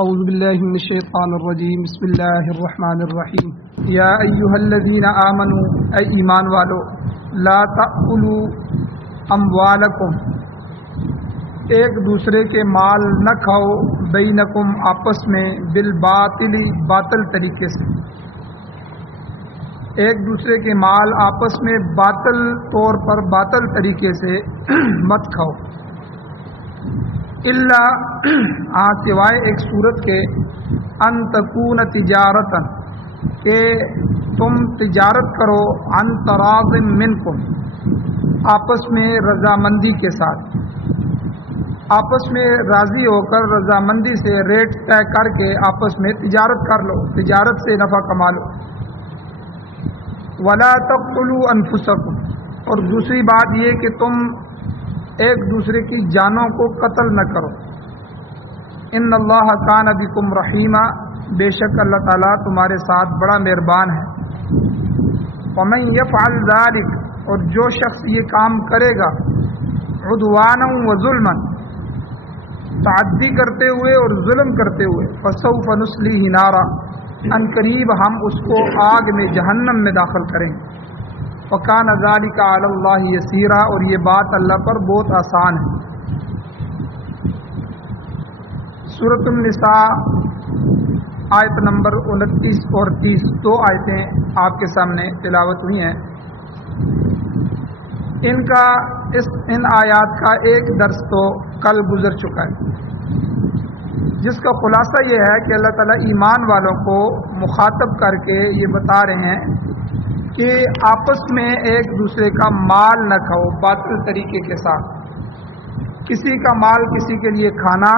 اعوذ باللہ من الشیطان الرجیم بسم اللہ الرحمن الرحیم یا ایہا الذین آمنوا اے ایمان والو لا تأکلوا اموالکم ایک دوسرے کے مال نہ کھاؤ بینکم آپس میں بالباطل باطل طریقے سے ایک دوسرے کے مال آپس میں باطل طور پر باطل طریقے سے مت کھاؤ الا سوائے ایک صورت کے ان تکون تجارتاً کہ تم تجارت کرو عن تراض منکم آپس میں رضامندی کے ساتھ آپس میں راضی ہو کر رضامندی سے ریٹ طے کر کے آپس میں تجارت کر لو تجارت سے نفع کما لو ولا تقتلوا انفسکم اور دوسری بات یہ کہ تم ایک دوسرے کی جانوں کو قتل نہ کرو ان اللہ کان بکم رحیما بے شک اللہ تعالیٰ تمہارے ساتھ بڑا مہربان ہے ومن یفعل ذلک اور جو شخص یہ کام کرے گا عدوانا و ظلما تعدی کرتے ہوئے اور ظلم کرتے ہوئے فسوف نصلیہ نارا ان قریب ہم اس کو آگ میں جہنم میں داخل کریں گے وَكَانَ ذَلِكَ عَلَى اللَّهِ يَسِيرًا اور یہ بات اللہ پر بہت آسان ہے۔ سورۃ النساء آیت نمبر 29 اور 30 دو آیتیں آپ کے سامنے تلاوت ہوئی ہیں۔ ان آیات کا ایک درس تو کل گزر چکا ہے، جس کا خلاصہ یہ ہے کہ اللہ تعالیٰ ایمان والوں کو مخاطب کر کے یہ بتا رہے ہیں کہ آپس میں ایک دوسرے کا مال نہ کھاؤ باطل طریقے کے ساتھ۔ کسی کا مال کسی کے لیے کھانا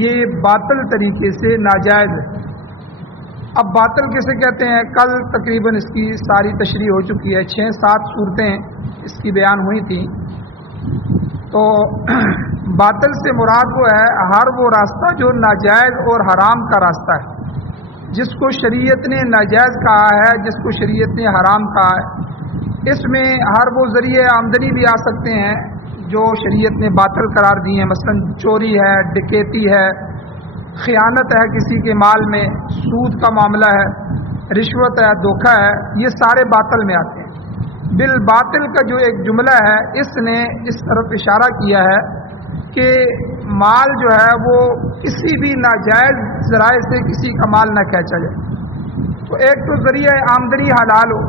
یہ باطل طریقے سے ناجائز ہے۔ اب باطل کسے کہتے ہیں؟ کل تقریباً اس کی ساری تشریح ہو چکی ہے، 6-7 صورتیں اس کی بیان ہوئی تھیں۔ تو باطل سے مراد وہ ہے ہر وہ راستہ جو ناجائز اور حرام کا راستہ ہے، جس کو شریعت نے ناجائز کہا ہے، جس کو شریعت نے حرام کہا ہے۔ اس میں ہر وہ ذریعے آمدنی بھی آ سکتے ہیں جو شریعت نے باطل قرار دی ہیں، مثلا چوری ہے، ڈکیتی ہے، خیانت ہے کسی کے مال میں، سود کا معاملہ ہے، رشوت ہے، دھوکہ ہے، یہ سارے باطل میں آتے ہیں۔ بالباطل کا جو ایک جملہ ہے اس نے اس طرف اشارہ کیا ہے کہ مال جو ہے وہ کسی بھی ناجائز ذرائع سے کسی کا مال نہ کھینچا جائے۔ تو ایک تو ذریعہ آمدنی حلال ہو،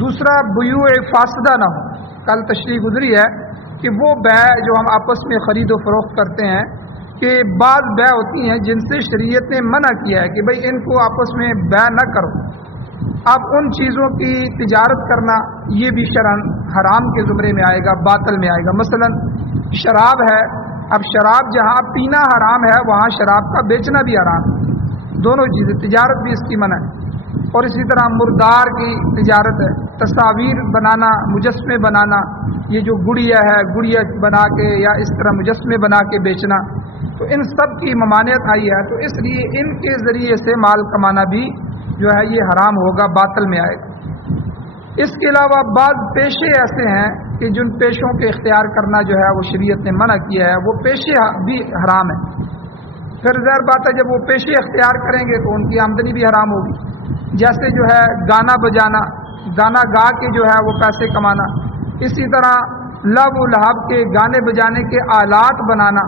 دوسرا بیوع فاسدہ نہ ہو۔ کل تشریح گزری ہے کہ وہ بیع جو ہم آپس میں خرید و فروخت کرتے ہیں کہ بعض بیع ہوتی ہیں جن سے شریعت نے منع کیا ہے کہ بھئی ان کو آپس میں بیع نہ کرو۔ اب ان چیزوں کی تجارت کرنا یہ بھی شرعاً حرام کے زمرے میں آئے گا، باطل میں آئے گا۔ مثلا شراب ہے، اب شراب جہاں پینا حرام ہے وہاں شراب کا بیچنا بھی حرام ہے، دونوں چیزیں تجارت بھی اس کی منع ہے۔ اور اسی طرح مردار کی تجارت ہے، تصاویر بنانا، مجسمے بنانا، یہ جو گڑیا ہے گڑیا بنا کے یا اس طرح مجسمے بنا کے بیچنا، تو ان سب کی ممانعت آئی ہے، تو اس لیے ان کے ذریعے سے مال کمانا بھی جو ہے یہ حرام ہوگا، باطل میں آئے گا۔ اس کے علاوہ بعض پیشے ایسے ہیں کہ جن پیشوں کے اختیار کرنا جو ہے وہ شریعت نے منع کیا ہے، وہ پیشے بھی حرام ہیں۔ پھر ظاہر بات ہے جب وہ پیشے اختیار کریں گے تو ان کی آمدنی بھی حرام ہوگی، جیسے جو ہے گانا بجانا، گانا گا کے جو ہے وہ پیسے کمانا، اسی طرح لب و لہب کے گانے بجانے کے آلات بنانا،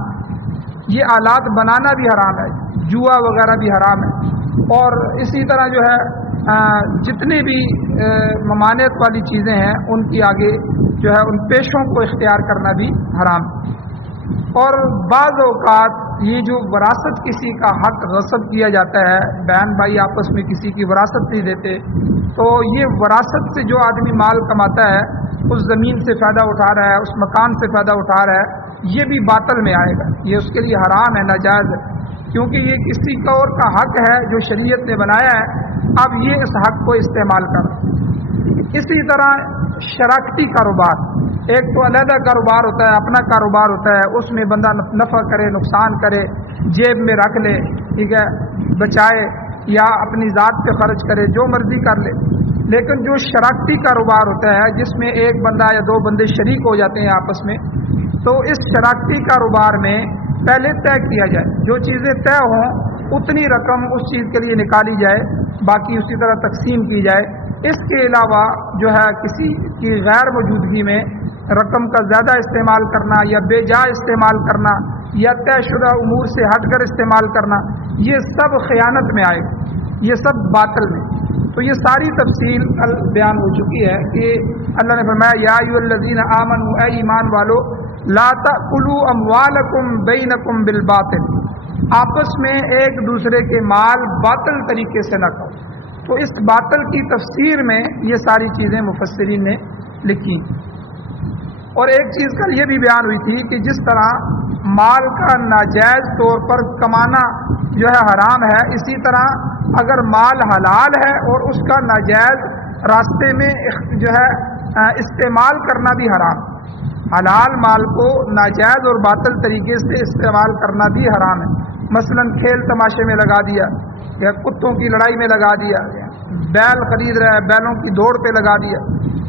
یہ آلات بنانا بھی حرام ہے، جوا وغیرہ بھی حرام ہے۔ اور اسی طرح جو ہے جتنی بھی ممانعت والی چیزیں ہیں ان کی آگے جو ہے ان پیشوں کو اختیار کرنا بھی حرام ہے۔ اور بعض اوقات یہ جو وراثت کسی کا حق غصب کیا جاتا ہے، بہن بھائی آپس میں کسی کی وراثت نہیں دیتے، تو یہ وراثت سے جو آدمی مال کماتا ہے، اس زمین سے فائدہ اٹھا رہا ہے، اس مکان سے فائدہ اٹھا رہا ہے، یہ بھی باطل میں آئے گا، یہ اس کے لیے حرام ہے، ناجائز ہے، کیونکہ یہ کسی کا اور کا حق ہے جو شریعت نے بنایا ہے، اب یہ اس حق کو استعمال کر۔ اسی طرح شراکتی کاروبار، ایک تو علیحدہ کاروبار ہوتا ہے، اپنا کاروبار ہوتا ہے، اس میں بندہ نفع کرے، نقصان کرے، جیب میں رکھ لے، ٹھیک ہے، بچائے یا اپنی ذات پہ خرچ کرے، جو مرضی کر لے۔ لیکن جو شراکتی کاروبار ہوتا ہے جس میں ایک بندہ یا دو بندے شریک ہو جاتے ہیں آپس میں، تو اس شراکتی کاروبار میں پہلے طے کیا جائے، جو چیزیں طے ہوں اتنی رقم اس چیز کے لیے نکالی جائے، باقی اسی طرح تقسیم کی جائے۔ اس کے علاوہ جو ہے کسی کی غیر موجودگی میں رقم کا زیادہ استعمال کرنا یا بے جا استعمال کرنا یا طے شدہ امور سے ہٹ کر استعمال کرنا، یہ سب خیانت میں آئے، یہ سب باطل میں۔ تو یہ ساری تفصیل بیان ہو چکی ہے کہ اللہ نے فرمایا یا ایھا الذین آمنوا، اے ایمان والو، لا تأکلوا اموالکم بینکم بالباطل، آپس میں ایک دوسرے کے مال باطل طریقے سے نہ کھاؤ۔ تو اس باطل کی تفسیر میں یہ ساری چیزیں مفسرین نے لکھی۔ اور ایک چیز کل یہ بھی بیان ہوئی تھی کہ جس طرح مال کا ناجائز طور پر کمانا جو ہے حرام ہے، اسی طرح اگر مال حلال ہے اور اس کا ناجائز راستے میں جو ہے استعمال کرنا بھی حرام، حلال مال کو ناجائز اور باطل طریقے سے استعمال کرنا بھی حرام ہے۔ مثلا کھیل تماشے میں لگا دیا یا کتوں کی لڑائی میں لگا دیا، بیل خرید رہا ہے بیلوں کی دوڑ پہ لگا دیا،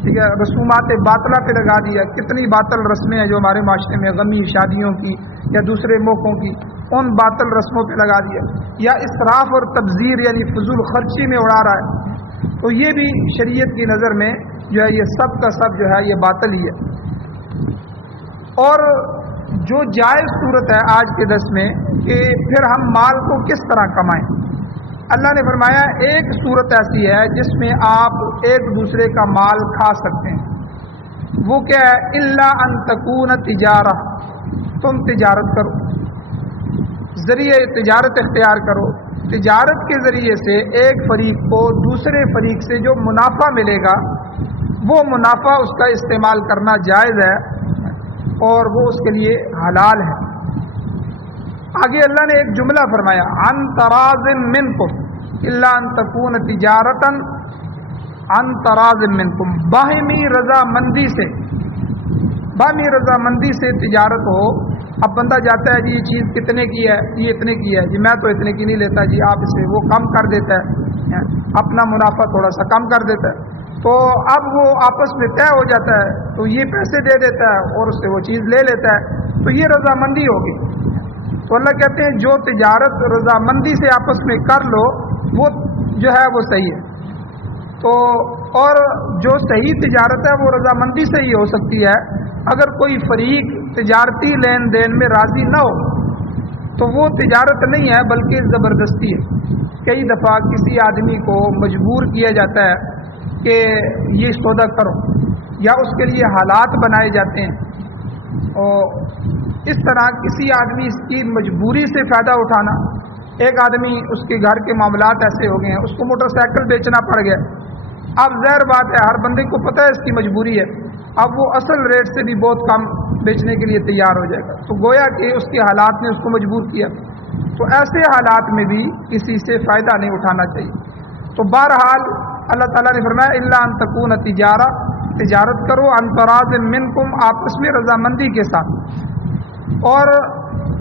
ٹھیک ہے، رسومات باطلہ پہ لگا دیا۔ کتنی باطل رسمیں ہیں جو ہمارے معاشرے میں غمی شادیوں کی یا دوسرے موقعوں کی، ان باطل رسموں پہ لگا دیا، یا اسراف اور تبذیر یعنی فضول خرچی میں اڑا رہا ہے، تو یہ بھی شریعت کی نظر میں جو ہے یہ سب کا سب جو ہے یہ باطل ہی ہے۔ اور جو جائز صورت ہے آج کے درس میں کہ پھر ہم مال کو کس طرح کمائیں، اللہ نے فرمایا ایک صورت ایسی ہے جس میں آپ ایک دوسرے کا مال کھا سکتے ہیں، وہ کیا ہے؟ الا ان تکون تجارہ، تم تجارت کرو، ذریعہ تجارت اختیار کرو، تجارت کے ذریعے سے ایک فریق کو دوسرے فریق سے جو منافع ملے گا وہ منافع اس کا استعمال کرنا جائز ہے اور وہ اس کے لیے حلال ہے۔ آگے اللہ نے ایک جملہ فرمایا عن تراض منکم الا ان تکون تجارتا عن تراض منکم، باہمی رضامندی سے، باہمی رضامندی سے تجارت ہو۔ اب بندہ جاتا ہے جی یہ چیز کتنے کی ہے، یہ اتنے کی ہے جی، میں تو اتنے کی نہیں لیتا جی، آپ اسے، وہ کم کر دیتا ہے، اپنا منافع تھوڑا سا کم کر دیتا ہے، تو اب وہ آپس میں طے ہو جاتا ہے، تو یہ پیسے دے دیتا ہے اور اس سے وہ چیز لے لیتا ہے، تو یہ رضامندی ہوگی۔ تو اللہ کہتے ہیں جو تجارت رضامندی سے آپس میں کر لو وہ جو ہے وہ صحیح ہے۔ تو اور جو صحیح تجارت ہے وہ رضامندی سے ہی ہو سکتی ہے۔ اگر کوئی فریق تجارتی لین دین میں راضی نہ ہو تو وہ تجارت نہیں ہے بلکہ زبردستی ہے۔ کئی دفعہ کسی آدمی کو مجبور کیا جاتا ہے کہ یہ سودا کرو، یا اس کے لیے حالات بنائے جاتے ہیں، اور اس طرح کسی آدمی کی مجبوری سے فائدہ اٹھانا۔ ایک آدمی اس کے گھر کے معاملات ایسے ہو گئے ہیں، اس کو موٹر سائیکل بیچنا پڑ گیا، اب ظاہر بات ہے ہر بندے کو پتہ ہے اس کی مجبوری ہے، اب وہ اصل ریٹ سے بھی بہت کم بیچنے کے لیے تیار ہو جائے گا، تو گویا کہ اس کے حالات نے اس کو مجبور کیا۔ تو ایسے حالات میں بھی کسی سے فائدہ نہیں اٹھانا چاہیے۔ تو بہرحال اللہ تعالیٰ نے فرمایا الا ان تکون تجارہ، تجارت کرو عن تراض منکم، آپس میں رضامندی کے ساتھ۔ اور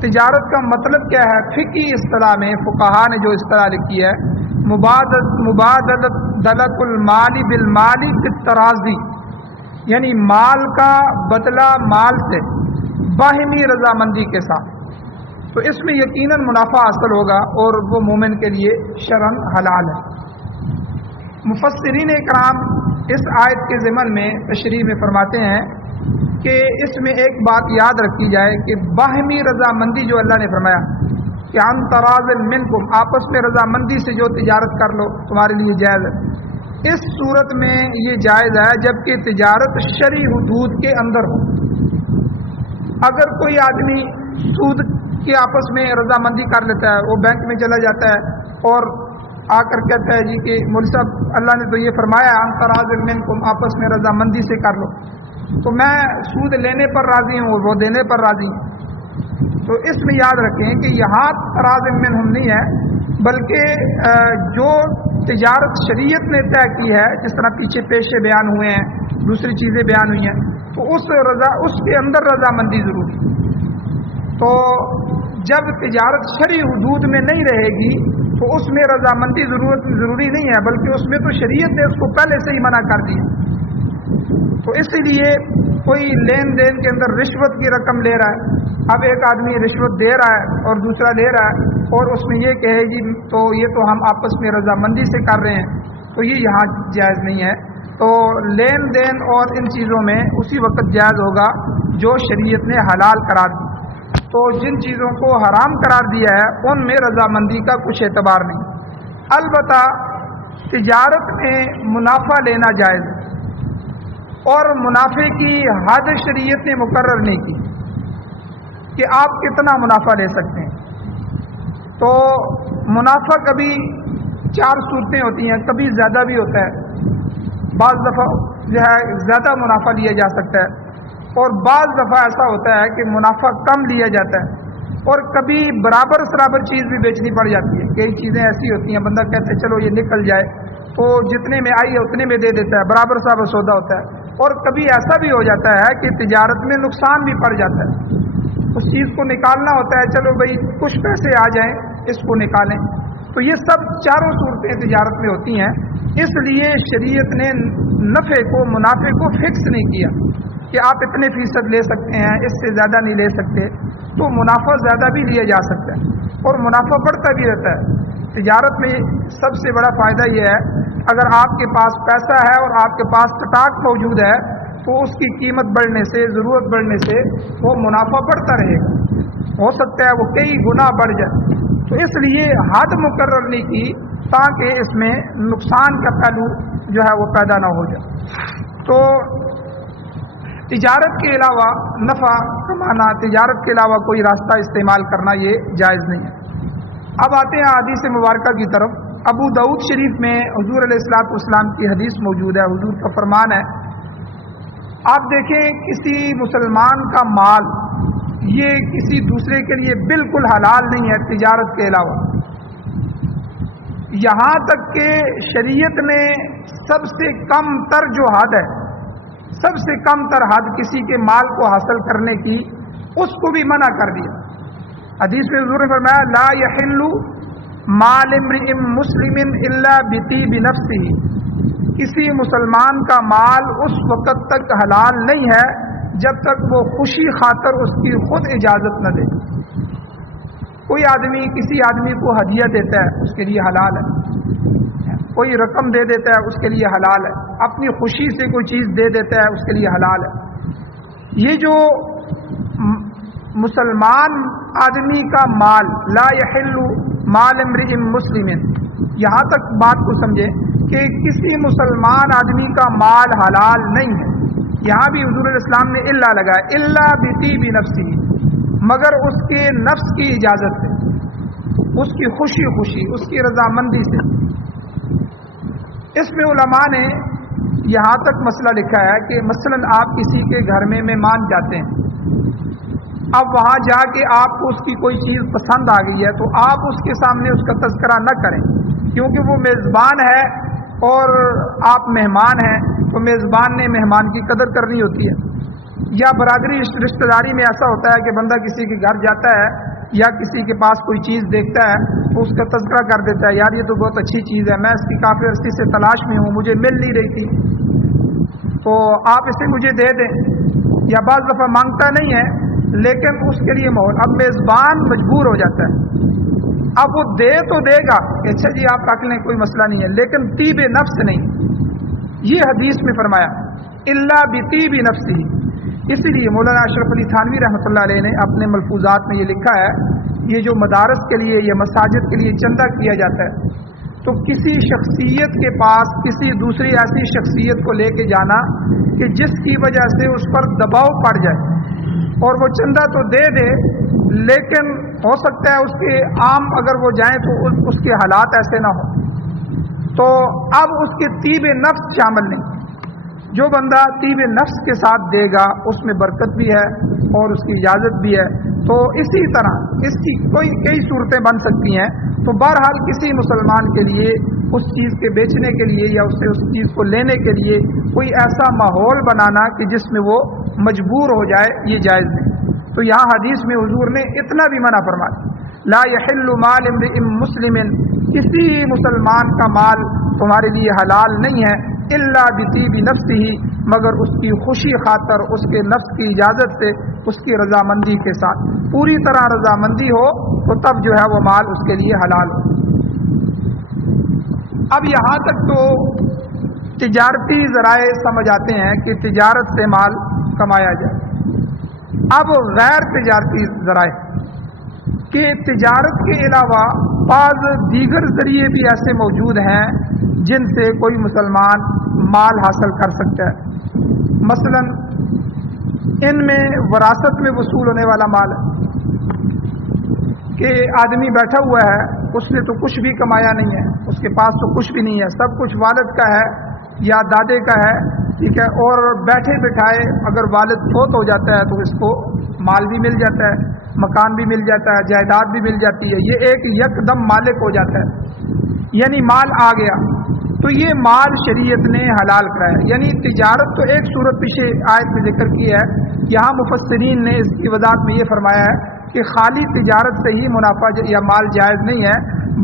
تجارت کا مطلب کیا ہے؟ فقہی اصطلاح میں فقہا نے جو اصطلاح لکھی ہے مبادلۃ المال بالمال بالتراضی، یعنی مال کا بدلہ مال سے باہمی رضامندی کے ساتھ، تو اس میں یقیناً منافع حاصل ہوگا اور وہ مومن کے لیے شرعاً حلال ہے۔ مفسرین کرام اس آیت کے ضمن میں تشریح میں فرماتے ہیں کہ اس میں ایک بات یاد رکھی جائے کہ باہمی رضامندی جو اللہ نے فرمایا کہ عن تراض منکم، آپس میں رضامندی سے جو تجارت کر لو تمہارے لیے جائز ہے، اس صورت میں یہ جائز ہے جبکہ تجارت شرعی حدود کے اندر ہو۔ اگر کوئی آدمی سود کی آپس میں رضامندی کر لیتا ہے، وہ بینک میں چلا جاتا ہے اور آ کر کہتا ہے جی کہ مولوی صاحب اللہ نے تو یہ فرمایا عن تراض منکم، آپس میں رضامندی سے کر لو، تو میں سود لینے پر راضی ہوں اور وہ دینے پر راضی ہوں، تو اس میں یاد رکھیں کہ یہاں تراض منہم نہیں ہے بلکہ جو تجارت شریعت نے طے کی ہے، جس طرح پیچھے پیشے بیان ہوئے ہیں، دوسری چیزیں بیان ہوئی ہیں، تو اس کے اندر رضامندی ضروری۔ تو جب تجارت شرعی حدود میں نہیں رہے گی تو اس میں رضامندی ضروری نہیں ہے، بلکہ اس میں تو شریعت نے اس کو پہلے سے ہی منع کر دی۔ تو اسی لیے کوئی لین دین کے اندر رشوت کی رقم لے رہا ہے، اب ایک آدمی رشوت دے رہا ہے اور دوسرا لے رہا ہے، اور اس میں یہ کہے گی تو یہ تو ہم آپس میں رضامندی سے کر رہے ہیں، تو یہ یہاں جائز نہیں ہے۔ تو لین دین اور ان چیزوں میں اسی وقت جائز ہوگا جو شریعت نے حلال قرار دی۔ تو جن چیزوں کو حرام قرار دیا ہے ان میں رضامندی کا کچھ اعتبار نہیں۔ البتہ تجارت میں منافع لینا جائز ہے، اور منافع کی حد شریعت نے مقرر نہیں کی کہ آپ کتنا منافع لے سکتے ہیں۔ تو منافع کبھی 4 صورتیں ہوتی ہیں، کبھی زیادہ بھی ہوتا ہے، بعض دفعہ جو ہے زیادہ منافع لیا جا سکتا ہے، اور بعض دفعہ ایسا ہوتا ہے کہ منافع کم لیا جاتا ہے، اور کبھی برابر سرابر چیز بھی بیچنی پڑ جاتی ہے۔ کئی چیزیں ایسی ہوتی ہیں بندہ کہتے ہیں چلو یہ نکل جائے، تو جتنے میں آئی ہے اتنے میں دے دیتا ہے، برابر سرابر سودا ہوتا ہے۔ اور کبھی ایسا بھی ہو جاتا ہے کہ تجارت میں نقصان بھی پڑ جاتا ہے، اس چیز کو نکالنا ہوتا ہے، چلو بھائی کچھ پیسے آ جائیں اس کو نکالیں۔ تو یہ سب چاروں صورتیں تجارت میں ہوتی ہیں، اس لیے شریعت نے نفع کو منافع کو فکس نہیں کیا کہ آپ اتنے فیصد لے سکتے ہیں، اس سے زیادہ نہیں لے سکتے۔ تو منافع زیادہ بھی لیا جا سکتا ہے اور منافع بڑھتا بھی رہتا ہے۔ تجارت میں سب سے بڑا فائدہ یہ ہے، اگر آپ کے پاس پیسہ ہے اور آپ کے پاس اسٹاک موجود ہے تو اس کی قیمت بڑھنے سے، ضرورت بڑھنے سے وہ منافع بڑھتا رہے گا، ہو سکتا ہے وہ کئی گنا بڑھ جائے۔ تو اس لیے حد مقرر نہیں کی تاکہ اس میں نقصان کا پہلو جو ہے وہ پیدا نہ ہو جائے۔ تو تجارت کے علاوہ نفع کمانا، تجارت کے علاوہ کوئی راستہ استعمال کرنا یہ جائز نہیں ہے۔ اب آتے ہیں حدیث مبارکہ کی طرف۔ ابو داؤد شریف میں حضور علیہ الصلوۃ والسلام کی حدیث موجود ہے، حضور کا فرمان ہے، آپ دیکھیں کسی مسلمان کا مال یہ کسی دوسرے کے لیے بالکل حلال نہیں ہے تجارت کے علاوہ، یہاں تک کہ شریعت نے سب سے کم تر جو حد ہے، سب سے کم تر حد کسی کے مال کو حاصل کرنے کی، اس کو بھی منع کر دیا۔ حدیث میں حضور نے فرمایا لا یحل مال امرئ مسلم الا بطیب نفسہ، کسی مسلمان کا مال اس وقت تک حلال نہیں ہے جب تک وہ خوشی خاطر اس کی خود اجازت نہ دے۔ کوئی آدمی کسی آدمی کو ہدیہ دیتا ہے اس کے لیے حلال ہے، کوئی رقم دے دیتا ہے اس کے لیے حلال ہے، اپنی خوشی سے کوئی چیز دے دیتا ہے اس کے لیے حلال ہے۔ یہ جو مسلمان آدمی کا مال لا یحل مال امرئ مسلم، یہاں تک بات کو سمجھے کہ کسی مسلمان آدمی کا مال حلال نہیں ہے۔ یہاں بھی حضور الاسلام نے الا لگایا، الا بطیب نفسی، مگر اس کے نفس کی اجازت سے، اس کی خوشی اس کی رضامندی سے۔ اس میں علماء نے یہاں تک مسئلہ لکھا ہے کہ مثلا آپ کسی کے گھر میں مہمان جاتے ہیں، اب وہاں جا کے آپ کو اس کی کوئی چیز پسند آ گئی ہے تو آپ اس کے سامنے اس کا تذکرہ نہ کریں، کیونکہ وہ میزبان ہے اور آپ مہمان ہیں، تو میزبان نے مہمان کی قدر کرنی ہوتی ہے۔ یا برادری رشتہ داری میں ایسا ہوتا ہے کہ بندہ کسی کے گھر جاتا ہے یا کسی کے پاس کوئی چیز دیکھتا ہے تو اس کا تذکرہ کر دیتا ہے، یار یہ تو بہت اچھی چیز ہے، میں اس کی کافی عرصے سے تلاش میں ہوں، مجھے مل نہیں رہی تھی، تو آپ اسے مجھے دے دیں۔ یا بعض دفعہ مانگتا نہیں ہے لیکن اس کے لیے ماحول، اب میزبان مجبور ہو جاتا ہے، اب وہ دے تو دے گا کہ اچھا جی آپ رکھ لیں کوئی مسئلہ نہیں ہے، لیکن طیب نفس نہیں۔ یہ حدیث میں فرمایا الا بطیب نفسی۔ اسی لیے مولانا اشرف علی تھانوی رحمۃ اللہ علیہ نے اپنے ملفوظات میں یہ لکھا ہے، یہ جو مدارس کے لیے یا مساجد کے لیے چندہ کیا جاتا ہے تو کسی شخصیت کے پاس کسی دوسری ایسی شخصیت کو لے کے جانا کہ جس کی وجہ سے اس پر دباؤ پڑ جائے اور وہ چندہ تو دے دے لیکن ہو سکتا ہے اس کے عام اگر وہ جائیں تو اس کے حالات ایسے نہ ہوں، تو اب اس کے طیب نفس شامل نہیں۔ جو بندہ طیب نفس کے ساتھ دے گا اس میں برکت بھی ہے اور اس کی اجازت بھی ہے۔ تو اسی طرح اس کی کئی صورتیں بن سکتی ہیں۔ تو بہرحال کسی مسلمان کے لیے اس چیز کے بیچنے کے لیے یا اس سے اس چیز کو لینے کے لیے کوئی ایسا ماحول بنانا کہ جس میں وہ مجبور ہو جائے، یہ جائز نہیں۔ تو یہاں حدیث میں حضور نے اتنا بھی منع فرمایا، لا یحل مال امرئ مسلم، کسی مسلمان کا مال تمہارے لیے حلال نہیں ہے الا بطیب نفسہ، مگر اس کی خوشی خاطر، اس کے نفس کی اجازت سے، اس کی رضامندی کے ساتھ، پوری طرح رضامندی ہو تو تب جو ہے وہ مال اس کے لیے حلال ہو۔ اب یہاں تک تو تجارتی ذرائع سمجھ آتے ہیں کہ تجارت سے مال کمایا جائے۔ اب غیر تجارتی ذرائع کہ تجارت کے علاوہ بعض دیگر ذریعے بھی ایسے موجود ہیں جن سے کوئی مسلمان مال حاصل کر سکتا ہے۔ مثلا ان میں وراثت میں وصول ہونے والا مال ہے کہ آدمی بیٹھا ہوا ہے، اس نے تو کچھ بھی کمایا نہیں ہے، اس کے پاس تو کچھ بھی نہیں ہے، سب کچھ والد کا ہے یا دادے کا ہے، ٹھیک ہے، اور بیٹھے بٹھائے اگر والد فوت ہو جاتا ہے تو اس کو مال بھی مل جاتا ہے، مکان بھی مل جاتا ہے، جائیداد بھی مل جاتی ہے، یہ ایک یکدم مالک ہو جاتا ہے، یعنی مال آ گیا تو یہ مال شریعت نے حلال کرایا۔ یعنی تجارت تو ایک صورت پیچھے آیت میں ذکر کی ہے، یہاں مفسرین نے اس کی وضاحت میں یہ فرمایا ہے کہ خالی تجارت سے ہی منافع یا مال جائز نہیں ہے،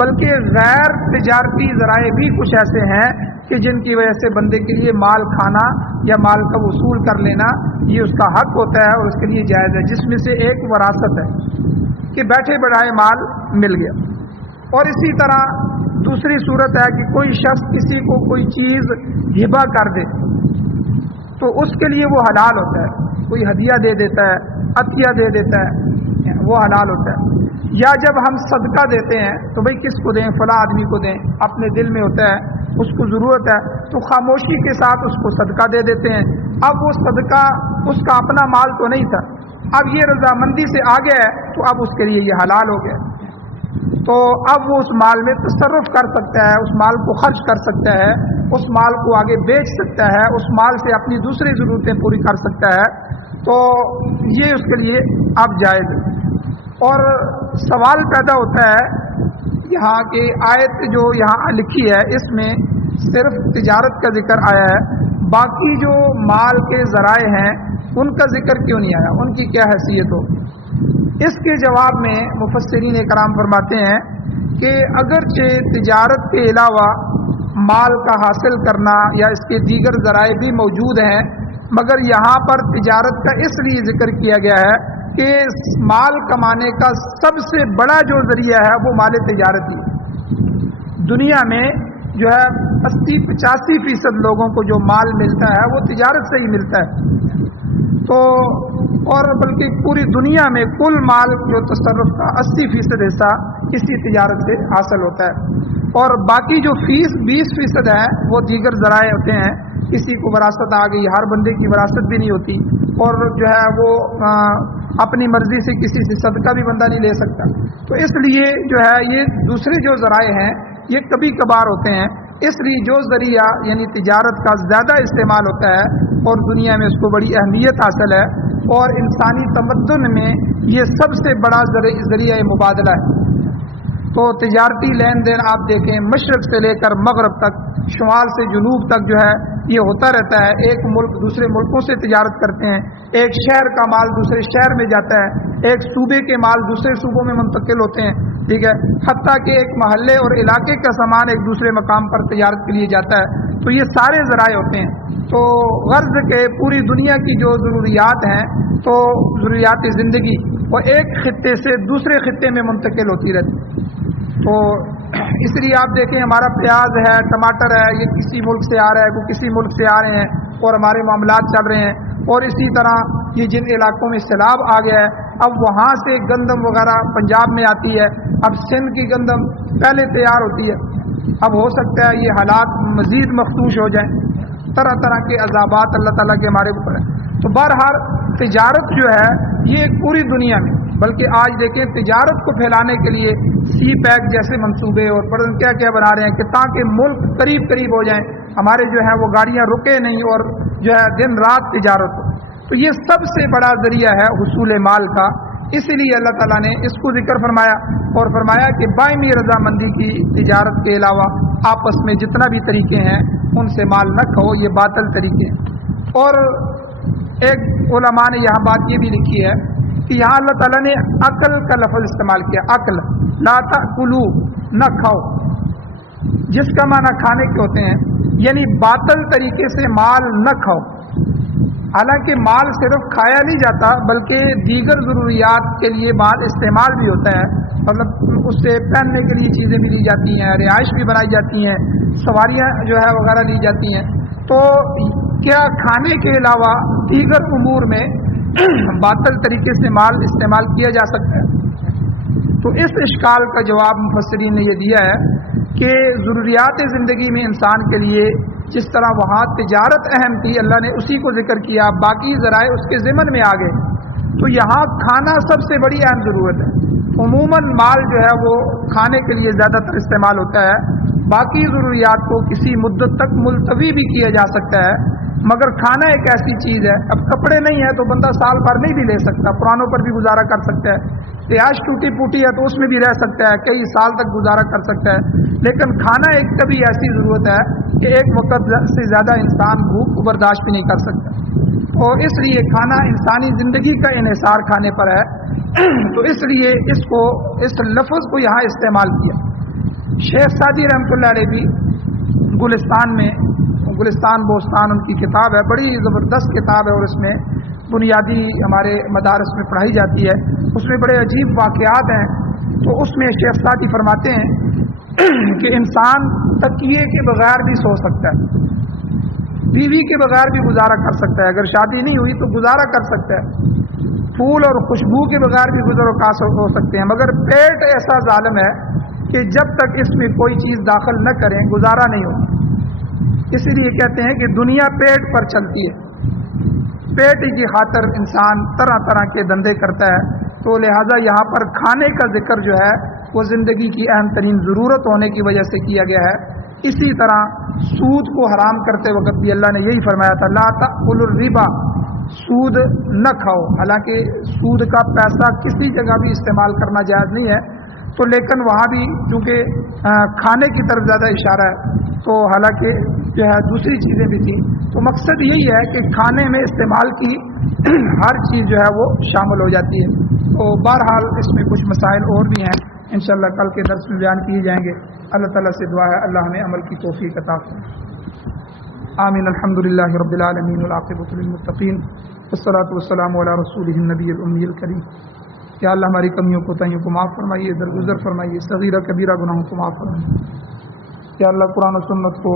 بلکہ غیر تجارتی ذرائع بھی کچھ ایسے ہیں کہ جن کی وجہ سے بندے کے لیے مال کھانا یا مال کا وصول کر لینا یہ اس کا حق ہوتا ہے اور اس کے لیے جائز ہے، جس میں سے ایک وراثت ہے کہ بیٹھے بڑھائے مال مل گیا۔ اور اسی طرح دوسری صورت ہے کہ کوئی شخص کسی کو کوئی چیز ہبہ کر دے تو اس کے لیے وہ حلال ہوتا ہے، کوئی ہدیہ دے دیتا ہے، عطیہ دے دیتا ہے، وہ حلال ہوتا ہے۔ یا جب ہم صدقہ دیتے ہیں تو بھئی کس کو دیں، فلاں آدمی کو دیں، اپنے دل میں ہوتا ہے اس کو ضرورت ہے تو خاموشی کے ساتھ اس کو صدقہ دے دیتے ہیں۔ اب وہ صدقہ اس کا اپنا مال تو نہیں تھا، اب یہ رضامندی سے آ گیا ہے تو اب اس کے لیے یہ حلال ہو گیا، تو اب وہ اس مال میں تصرف کر سکتا ہے، اس مال کو خرچ کر سکتا ہے، اس مال کو آگے بیچ سکتا ہے، اس مال سے اپنی دوسری ضرورتیں پوری کر سکتا ہے، تو یہ اس کے لیے اب جائز ہے۔ اور سوال پیدا ہوتا ہے یہاں کہ آیت جو یہاں لکھی ہے اس میں صرف تجارت کا ذکر آیا ہے، باقی جو مال کے ذرائع ہیں ان کا ذکر کیوں نہیں آیا، ان کی کیا حیثیت ہو؟ اس کے جواب میں مفسرین کرام فرماتے ہیں کہ اگرچہ تجارت کے علاوہ مال کا حاصل کرنا یا اس کے دیگر ذرائع بھی موجود ہیں، مگر یہاں پر تجارت کا اس لیے ذکر کیا گیا ہے کہ مال کمانے کا سب سے بڑا جو ذریعہ ہے وہ مال تجارت ہی۔ دنیا میں جو ہے 80-85% لوگوں کو جو مال ملتا ہے وہ تجارت سے ہی ملتا ہے، تو اور بلکہ پوری دنیا میں کل مال جو تصرف کا 80% حصہ اسی تجارت سے حاصل ہوتا ہے، اور باقی جو 20% ہے وہ دیگر ذرائع ہوتے ہیں، کسی کو وراثت آ گئی، ہر بندے کی وراثت بھی نہیں ہوتی، اور جو ہے وہ اپنی مرضی سے کسی سے صدقہ بھی بندہ نہیں لے سکتا، تو اس لیے جو ہے یہ دوسرے جو ذرائع ہیں یہ کبھی کبھار ہوتے ہیں، اس لیے جو ذریعہ یعنی تجارت کا زیادہ استعمال ہوتا ہے اور دنیا میں اس کو بڑی اہمیت حاصل ہے، اور انسانی تمدن میں یہ سب سے بڑا ذریعہ مبادلہ ہے۔ تو تجارتی لین دین آپ دیکھیں مشرق سے لے کر مغرب تک، شمال سے جنوب تک جو ہے یہ ہوتا رہتا ہے، ایک ملک دوسرے ملکوں سے تجارت کرتے ہیں، ایک شہر کا مال دوسرے شہر میں جاتا ہے، ایک صوبے کے مال دوسرے صوبوں میں منتقل ہوتے ہیں، ٹھیک ہے، حتیٰ کہ ایک محلے اور علاقے کا سامان ایک دوسرے مقام پر تجارت کے لیے جاتا ہے، تو یہ سارے ذرائع ہوتے ہیں۔ تو غرض کے پوری دنیا کی جو ضروریات ہیں تو ضروریات زندگی وہ ایک خطے سے دوسرے خطے میں منتقل ہوتی رہتی، تو اس لیے آپ دیکھیں ہمارا پیاز ہے، ٹماٹر ہے، یہ کسی ملک سے آ رہا ہے، وہ کسی ملک سے آ رہے ہیں اور ہمارے معاملات چل رہے ہیں، اور اسی طرح یہ جن علاقوں میں سیلاب آ گیا ہے اب وہاں سے گندم وغیرہ پنجاب میں آتی ہے، اب سندھ کی گندم پہلے تیار ہوتی ہے، اب ہو سکتا ہے یہ حالات مزید مخدوش ہو جائیں، طرح طرح کے عذابات اللہ تعالیٰ کے ہمارے اوپر ہیں۔ تو بہرحال تجارت جو ہے یہ پوری دنیا میں، بلکہ آج دیکھیں تجارت کو پھیلانے کے لیے سی پیک جیسے منصوبے اور پتہ کیا کیا بنا رہے ہیں کہ تاکہ ملک قریب قریب ہو جائیں، ہمارے جو ہے وہ گاڑیاں رکے نہیں اور جو ہے دن رات تجارت ہو، تو یہ سب سے بڑا ذریعہ ہے حصول مال کا، اسی لیے اللہ تعالیٰ نے اس کو ذکر فرمایا اور فرمایا کہ باہمی رضامندی کی تجارت کے علاوہ آپس میں جتنا بھی طریقے ہیں ان سے مال نہ کھو، یہ باطل طریقے ہیں۔ اور ایک علماء نے یہاں بات یہ بھی لکھی ہے کہ یہاں اللہ تعالیٰ نے عقل کا لفظ استعمال کیا، عقل، لا تأکلوا، نہ کھاؤ، جس کا معنی کھانے کے ہوتے ہیں، یعنی باطل طریقے سے مال نہ کھاؤ. حالانکہ مال صرف کھایا نہیں جاتا بلکہ دیگر ضروریات کے لیے مال استعمال بھی ہوتا ہے. مطلب اس سے پہننے کے لیے چیزیں بھی لی جاتی ہیں، رہائش بھی بنائی جاتی ہیں، سواریاں جو ہے وغیرہ لی جاتی ہیں. تو کیا کھانے کے علاوہ دیگر امور میں باطل طریقے سے مال استعمال کیا جا سکتا ہے؟ تو اس اشکال کا جواب مفسرین نے یہ دیا ہے کہ ضروریات زندگی میں انسان کے لیے جس طرح وہاں تجارت اہم تھی، اللہ نے اسی کو ذکر کیا، باقی ذرائع اس کے ضمن میں آ گئے. تو یہاں کھانا سب سے بڑی اہم ضرورت ہے. عموماً مال جو ہے وہ کھانے کے لیے زیادہ تر استعمال ہوتا ہے. باقی ضروریات کو کسی مدت تک ملتوی بھی کیا جا سکتا ہے، مگر کھانا ایک ایسی چیز ہے. اب کپڑے نہیں ہیں تو بندہ سال بھر نہیں بھی لے سکتا، پرانوں پر بھی گزارا کر سکتا ہے. رہائش ٹوٹی پوٹی ہے تو اس میں بھی رہ سکتا ہے، کئی سال تک گزارا کر سکتا ہے. لیکن کھانا ایک کبھی ایسی ضرورت ہے کہ ایک وقت سے زیادہ انسان بھوک کو برداشت بھی نہیں کر سکتا، اور اس لیے کھانا انسانی زندگی کا انحصار کھانے پر ہے. تو اس لیے اس لفظ کو یہاں استعمال کیا. شیخ سعدی رحمۃ اللہ علیہ بھی گلستان بوستان ان کی کتاب ہے، بڑی زبردست کتاب ہے، اور اس میں بنیادی ہمارے مدارس میں پڑھائی جاتی ہے. اس میں بڑے عجیب واقعات ہیں. تو اس میں شیخ سعدی فرماتے ہیں کہ انسان تکیے کے بغیر بھی سو سکتا ہے، بیوی کے بغیر بھی گزارا کر سکتا ہے، اگر شادی نہیں ہوئی تو گزارا کر سکتا ہے، پھول اور خوشبو کے بغیر بھی گزر و قاصر ہو سکتے ہیں، مگر پیٹ ایسا ظالم ہے کہ جب تک اس میں کوئی چیز داخل نہ کریں گزارا نہیں ہوتا. اسی لیے کہتے ہیں کہ دنیا پیٹ پر چلتی ہے، پیٹ کی خاطر انسان طرح طرح کے دندے کرتا ہے. تو لہٰذا یہاں پر کھانے کا ذکر جو ہے وہ زندگی کی اہم ترین ضرورت ہونے کی وجہ سے کیا گیا ہے. اسی طرح سود کو حرام کرتے وقت بھی اللہ نے یہی فرمایا تھا، لا تأکلوا الربا، سود نہ کھاؤ. حالانکہ سود کا پیسہ کسی جگہ بھی استعمال کرنا جائز نہیں ہے، تو لیکن وہاں بھی چونکہ کھانے کی طرف زیادہ اشارہ ہے، تو حالانکہ جو ہے دوسری چیزیں بھی تھیں. تو مقصد یہی ہے کہ کھانے میں استعمال کی ہر چیز جو ہے وہ شامل ہو جاتی ہے. تو بہرحال اس میں کچھ مسائل اور بھی ہیں، انشاءاللہ کل کے درس میں بیان کیے جائیں گے. اللہ تعالیٰ سے دعا ہے اللہ ہمیں عمل کی توفیق عطا فرمائے. آمین. الحمدللہ رب العالمین والعاقبۃ للمتقین والصلاۃ والسلام علی رسولہ النبی الامی الکریم. یا اللہ ہماری کمیوں کو تائیوں کو معاف فرمائیے، درگزر فرمائیے، صغیرہ کبیرہ گناہوں کو معاف فرمائیے. یا اللہ قرآن و سنت کو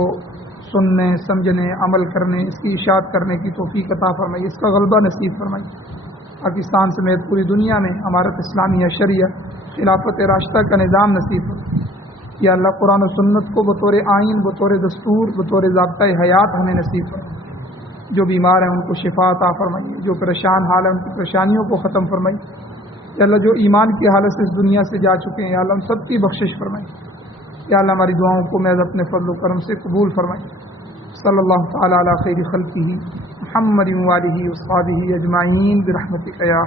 سننے، سمجھنے، عمل کرنے، اس کی اشاعت کرنے کی توفیق عطا فرمائیے، اس کا غلبہ نصیب فرمائیے. پاکستان سمیت پوری دنیا میں امارت اسلامیہ شریعہ خلافت راشدہ کا نظام نصیب فرمائیے. یا اللہ قرآن و سنت کو بطور آئین، بطور دستور، بطور ضابطۂ حیات ہمیں نصیب فرمائیے. جو بیمار ہیں ان کو شفا عطا فرمائیے، جو پریشان حال ہیں ان کی پریشانیوں کو ختم فرمائیے. یا اللہ جو ایمان کی حالت سے اس دنیا سے جا چکے ہیں یا اللہ ہم سب کی بخشش فرمائیے. یا اللہ ہماری دعاؤں کو محض اپنے فضل و کرم سے قبول فرمائیے. صلی اللہ تعالی علی خیر خلقہ محمد و آلہ و صحبہ اجمعین برحمتک یا